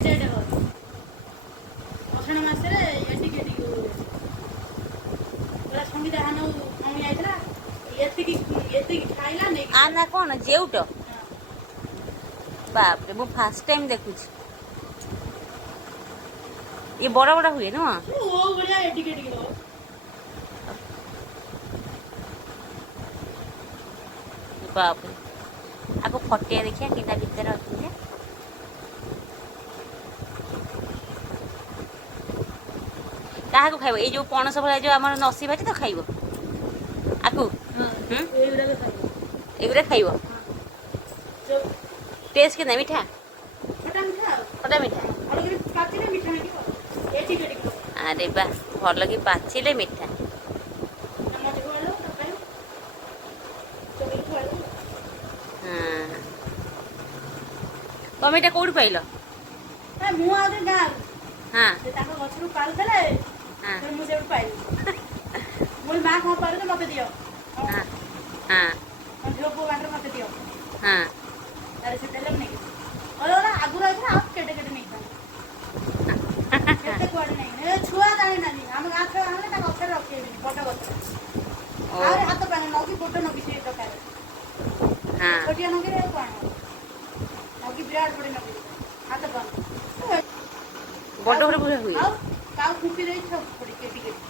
ଅଷାଢ଼ ମାସରେ ଏଠିକି ପୁରା ସଙ୍ଗୀତ ହାନ ଭଉଣୀ ଆଇଥିଲା ଏତିକି ଖାଇଲା ନେଇକି ଆ ନା କଣ ଜେଉଟ? ବାପରେ ମୁଁ ଫାଷ୍ଟ ଟାଇମ ଦେଖୁଛି। ये बड़ा बड़ा हुए ना वो बढ़िया एटिके हो बाप रे आको फटिया देखिया किना भीतर अछि जे काहा को खाइबो ए जो पणस भला जो हमर नसी भाजी तो खाइबो आकु हां एउरा के खाइबो एगुरा खाइबो जो टेस्ट के मीठा खटा मीठा और ये काची ने मीठा नहीं एटिके अरे बा भल कि पाचिले मीठा टमाटर वालो तो खाइबो चोरी खाइबो हां टमाटर कोड पाइलो ए मु आदे गाल हां से ताको गछरु पालथले हां फिर मु जेउ पाइली मोर मां खा पारे तो मते दियो हां हां हम जो को बाटर मते दियो हां अरे से देले नहीं और ना आगु रही ना आप केटे केटे नहीं था केटे कोड नहीं ए छुआ जाने नहीं हम गाछ आनले ता गछर रखेबी बड़ गछ अरे हाथ पाने नकी बड़ नकी से तो खाए हां छोटिया नकी रे कोन नकी बिराट बड़ी नकी हाथ पान बड़ बड़ हुए काउ फुकी रही सब पड़ी केटी केटी